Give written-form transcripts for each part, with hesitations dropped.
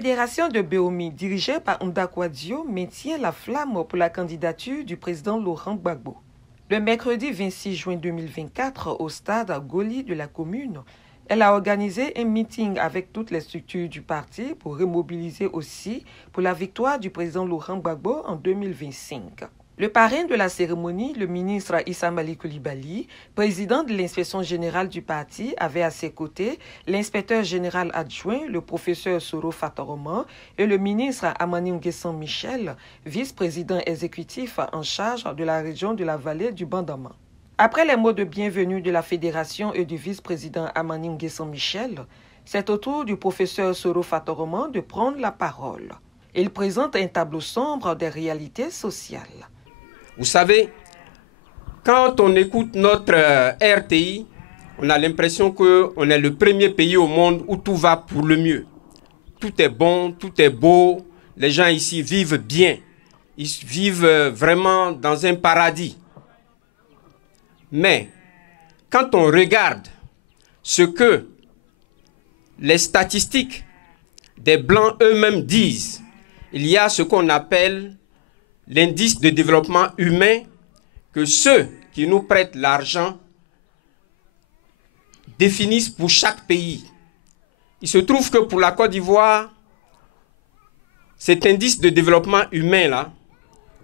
fédération de Beomi, dirigée par Ndakwadio, maintient la flamme pour la candidature du président Laurent Gbagbo. Le mercredi 26 juin 2024, au stade Goli de la commune, elle a organisé un meeting avec toutes les structures du parti pour remobiliser aussi pour la victoire du président Laurent Gbagbo en 2025. Le parrain de la cérémonie, le ministre Issa Malik Coulibaly, président de l'inspection générale du parti, avait à ses côtés l'inspecteur général adjoint, le professeur Soro Fatoroman, et le ministre Amani Nguessan Michel, vice-président exécutif en charge de la région de la vallée du Bandama. Après les mots de bienvenue de la fédération et du vice-président Amani Nguessan Michel, c'est au tour du professeur Soro Fatoroman de prendre la parole. Il présente un tableau sombre des réalités sociales. Vous savez, quand on écoute notre RTI, on a l'impression qu'on est le premier pays au monde où tout va pour le mieux. Tout est bon, tout est beau, les gens ici vivent bien. Ils vivent vraiment dans un paradis. Mais quand on regarde ce que les statistiques des Blancs eux-mêmes disent, il y a ce qu'on appelle l'indice de développement humain que ceux qui nous prêtent l'argent définissent pour chaque pays. Il se trouve que pour la Côte d'Ivoire, cet indice de développement humain-là,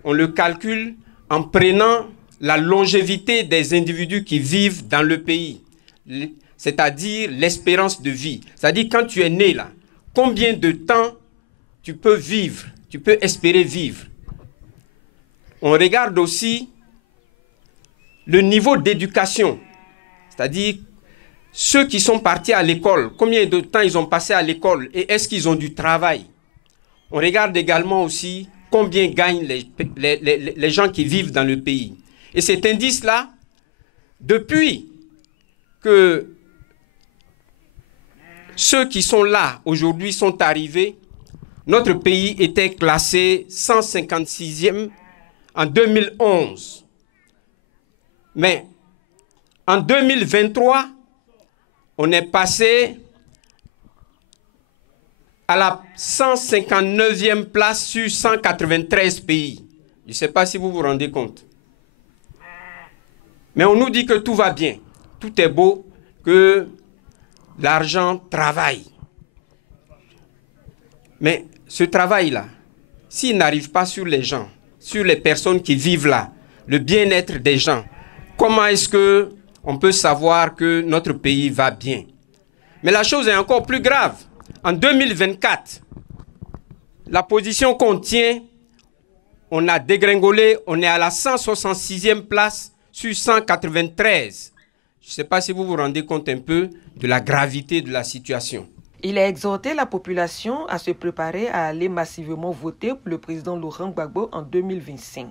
on le calcule en prenant la longévité des individus qui vivent dans le pays, c'est-à-dire l'espérance de vie. C'est-à-dire quand tu es né là, combien de temps tu peux vivre, tu peux espérer vivre. On regarde aussi le niveau d'éducation, c'est-à-dire ceux qui sont partis à l'école, combien de temps ils ont passé à l'école et est-ce qu'ils ont du travail. On regarde également aussi combien gagnent les gens qui vivent dans le pays. Et cet indice-là, depuis que ceux qui sont là aujourd'hui sont arrivés, notre pays était classé 156e en 2011. Mais en 2023, on est passé à la 159e place sur 193 pays. Je ne sais pas si vous vous rendez compte. Mais on nous dit que tout va bien, tout est beau, que l'argent travaille. Mais ce travail-là, s'il n'arrive pas sur les gens, sur les personnes qui vivent là, le bien-être des gens, comment est-ce qu'on peut savoir que notre pays va bien? Mais la chose est encore plus grave. En 2024, la position qu'on tient, on a dégringolé, on est à la 166e place sur 193. Je ne sais pas si vous vous rendez compte un peu de la gravité de la situation. Il a exhorté la population à se préparer à aller massivement voter pour le président Laurent Gbagbo en 2025.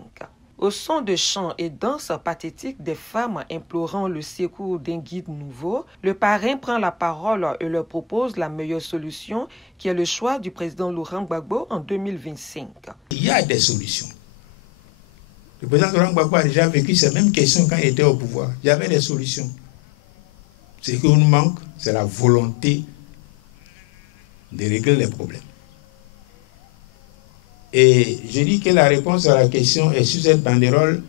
Au son de chants et danses pathétiques des femmes implorant le secours d'un guide nouveau, le parrain prend la parole et leur propose la meilleure solution qui est le choix du président Laurent Gbagbo en 2025. Il y a des solutions. Le président Laurent Gbagbo a déjà vécu ces mêmes questions quand il était au pouvoir. Il y avait des solutions. Ce qui nous manque, c'est la volonté de régler les problèmes. Et je dis que la réponse à la question est sur cette banderole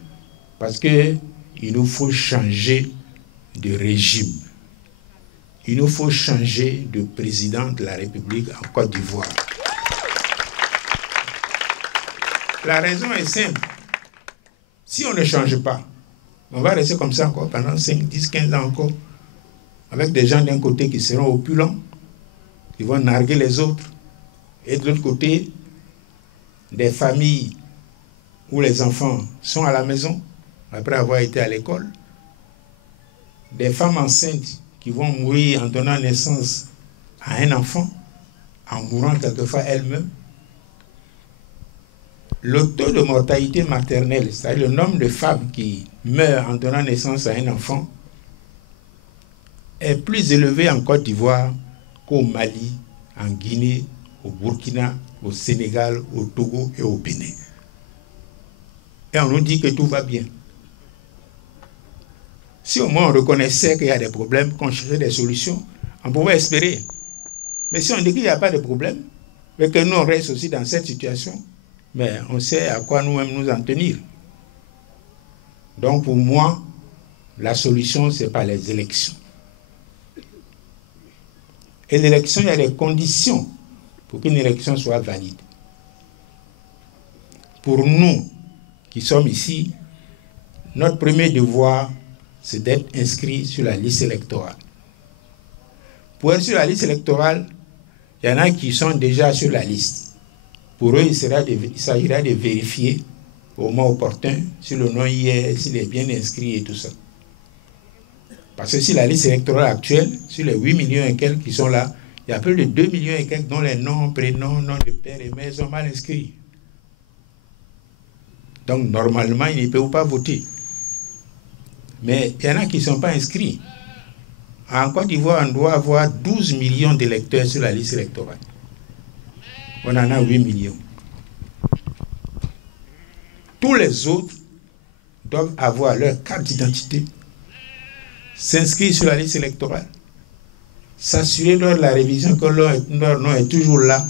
parce qu'il nous faut changer de régime. Il nous faut changer de président de la République en Côte d'Ivoire. La raison est simple. Si on ne change pas, on va rester comme ça encore pendant 5, 10, 15 ans encore, avec des gens d'un côté qui seront opulents, qui vont narguer les autres, et de l'autre côté, des familles où les enfants sont à la maison après avoir été à l'école, des femmes enceintes qui vont mourir en donnant naissance à un enfant, en mourant quelquefois elles-mêmes. Le taux de mortalité maternelle, c'est-à-dire le nombre de femmes qui meurent en donnant naissance à un enfant, est plus élevé en Côte d'Ivoire qu'au Mali, en Guinée, au Burkina, au Sénégal, au Togo et au Bénin. Et on nous dit que tout va bien. Si au moins on reconnaissait qu'il y a des problèmes, qu'on cherchait des solutions, on pouvait espérer. Mais si on dit qu'il n'y a pas de problème, mais que nous on reste aussi dans cette situation, mais on sait à quoi nous-mêmes nous en tenir. Donc pour moi, la solution, ce n'est pas les élections. Et l'élection, il y a des conditions pour qu'une élection soit valide. Pour nous qui sommes ici, notre premier devoir, c'est d'être inscrits sur la liste électorale. Pour être sur la liste électorale, il y en a qui sont déjà sur la liste. Pour eux, il s'agira de vérifier au moment opportun si le nom y est, s'il est bien inscrit et tout ça. Parce que si la liste électorale actuelle, sur les 8 millions et quelques qui sont là, il y a plus de 2 millions et quelques dont les noms, prénoms, noms de père et mère sont mal inscrits. Donc normalement, ils ne peuvent pas voter. Mais il y en a qui ne sont pas inscrits. En Côte d'Ivoire, on doit avoir 12 millions d'électeurs sur la liste électorale. On en a 8 millions. Tous les autres doivent avoir leur carte d'identité, s'inscrire sur la liste électorale, s'assurer lors de la révision que leur nom est toujours là,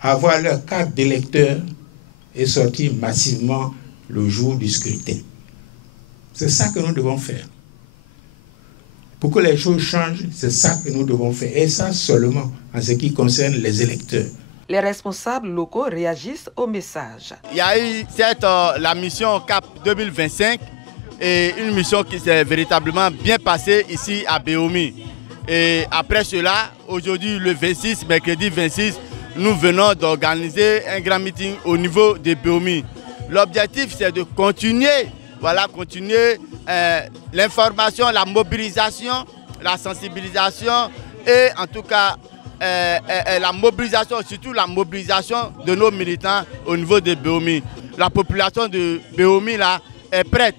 avoir leur carte d'électeur et sortir massivement le jour du scrutin. C'est ça que nous devons faire. Pour que les choses changent, c'est ça que nous devons faire. Et ça seulement en ce qui concerne les électeurs. Les responsables locaux réagissent au message. Il y a eu la mission CAP 2025 et une mission qui s'est véritablement bien passée ici à Béomi. Et après cela, aujourd'hui le 26, mercredi 26, nous venons d'organiser un grand meeting au niveau de Béomi. L'objectif, c'est de continuer, continuer l'information, la mobilisation, la sensibilisation et en tout cas la mobilisation, surtout la mobilisation de nos militants au niveau de Béomi. La population de Béomi là, est prête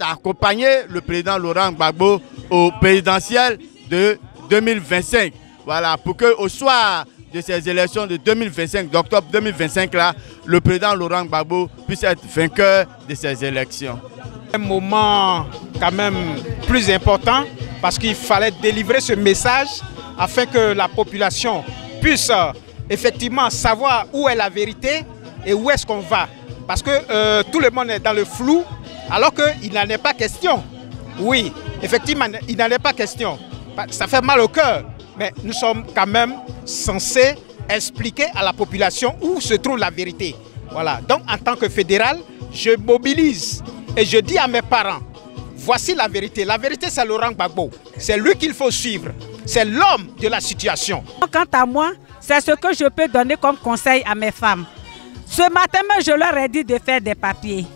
à accompagner le président Laurent Gbagbo au présidentiel de 2025. Voilà, pour qu'au soir de ces élections de 2025, d'octobre 2025, là, le président Laurent Gbagbo puisse être vainqueur de ces élections. Un moment quand même plus important parce qu'il fallait délivrer ce message afin que la population puisse effectivement savoir où est la vérité et où est-ce qu'on va. Parce que tout le monde est dans le flou alors qu'il n'en est pas question. Oui, effectivement, il n'en est pas question. Ça fait mal au cœur, mais nous sommes quand même censés expliquer à la population où se trouve la vérité. Voilà. Donc en tant que fédéral, je mobilise et je dis à mes parents, voici la vérité. La vérité, c'est Laurent Gbagbo. C'est lui qu'il faut suivre. C'est l'homme de la situation. Quant à moi, c'est ce que je peux donner comme conseil à mes femmes. Ce matin même, je leur ai dit de faire des papiers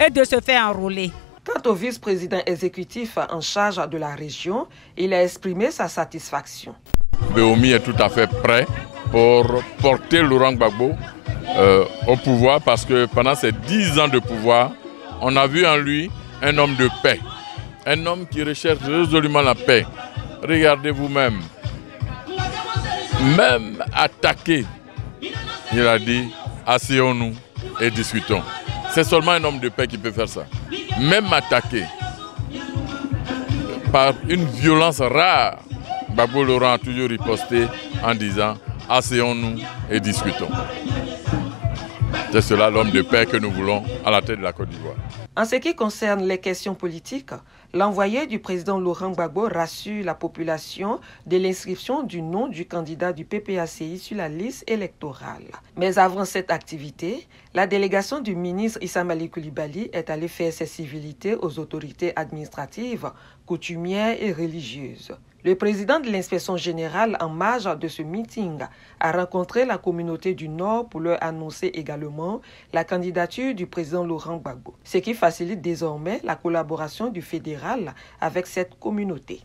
et de se faire enrôler. Quant au vice-président exécutif en charge de la région, il a exprimé sa satisfaction. Béomi est tout à fait prêt pour porter Laurent Gbagbo au pouvoir parce que pendant ces 10 ans de pouvoir, on a vu en lui un homme de paix, un homme qui recherche résolument la paix. Regardez vous-même, même attaqué, il a dit, asseyons-nous et discutons. C'est seulement un homme de paix qui peut faire ça. Même attaqué par une violence rare, Gbagbo Laurent a toujours riposté en disant, asseyons-nous et discutons. C'est cela l'homme de paix que nous voulons à la tête de la Côte d'Ivoire. En ce qui concerne les questions politiques, l'envoyé du président Laurent Gbagbo rassure la population de l'inscription du nom du candidat du PPACI sur la liste électorale. Mais avant cette activité, la délégation du ministre Issa Malik Coulibaly est allée faire ses civilités aux autorités administratives, coutumières et religieuses. Le président de l'inspection générale en marge de ce meeting a rencontré la communauté du Nord pour leur annoncer également la candidature du président Laurent Gbagbo, ce qui facilite désormais la collaboration du fédéral avec cette communauté.